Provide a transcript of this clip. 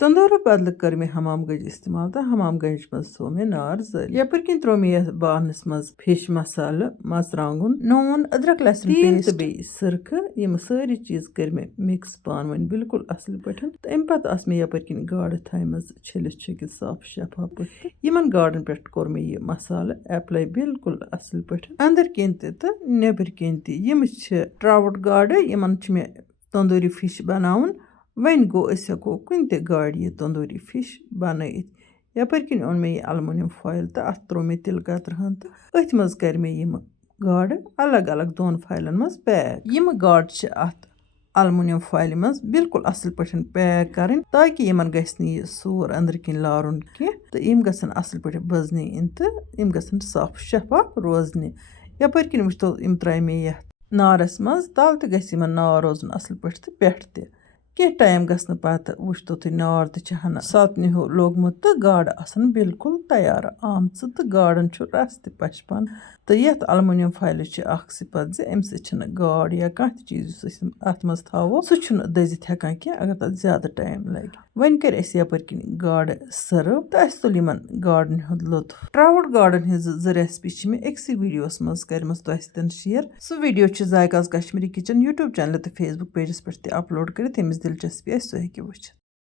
तंदूर बदल कर मे हमाम गज इस्तेमाल तो हमाम गज मज थो मे नार जल यपर किन त्रो मे बानस मज फिश मसाल मर्चांगुन नून अदरक लहसुन पेस्ट बे सरख यम सारी चीज कर मे मिक्स पान वन बिल्कुल असल पठन तो अम पत आस मे यपर किन गाड़ थामज छलिस छकित साफ शफाफ पठ यमन गाड़न पे कोर मे ये मसाल एप्लाई बिल्कुल असल पठन अंदर किन तो नेबर किन यम ट्राउट गाड़ यमन मे तंदूरी फिश बनावन वन गो हको कुन ते गाड़ ये तंदूरी फिश बन यपर किन ओन मे अलमुनियम फॉइल तो अत त्रो मे तिल कतरहन तो अथ मज कर मे यम गाड़ अलग अलग दोन फाइलन मज पैक यम गाड़ अत अलमुनियम फॉइल मज बिल्कुल असल पठन पैक करन ताकि यमन गसि सूर अंदर किन लारुन की तो यम गसन असल पठ बजन इन तो यम गसन साफ शफाफ रोजन यपर किन वो यम त्रा मे ये नारस मज तल तो गस यमन नार रोजन असल पठ तो पेठ ते कह टाइम गसन पत वो तुम नार तो हना सतन हो लोगमुत तो गाड़ आसन बिल्कुल तैयार आमच तो गाड़न रस त पशपान तो ये अलमुनियम फॉइल सिपत अम सत गाड़ या कह चीज अत मज थो सह दजित हेकान की अगर तक ज्यादा टाइम लगे वन कर यपर किन गाड़ सर्व तो अस तुल यमन गाड़न हुंद लुत्फ ट्राउट गाड़न हज ज रेसिपी मे अक्स वीडियोस मज करम तुम शेयर सह वीडियो जायकास कश्मीरी किचन यूट्यूब चैनल तो फेसबुक पेजस पे अपलोड कर तमिस दिलचस्पी सह हेकि वुचित।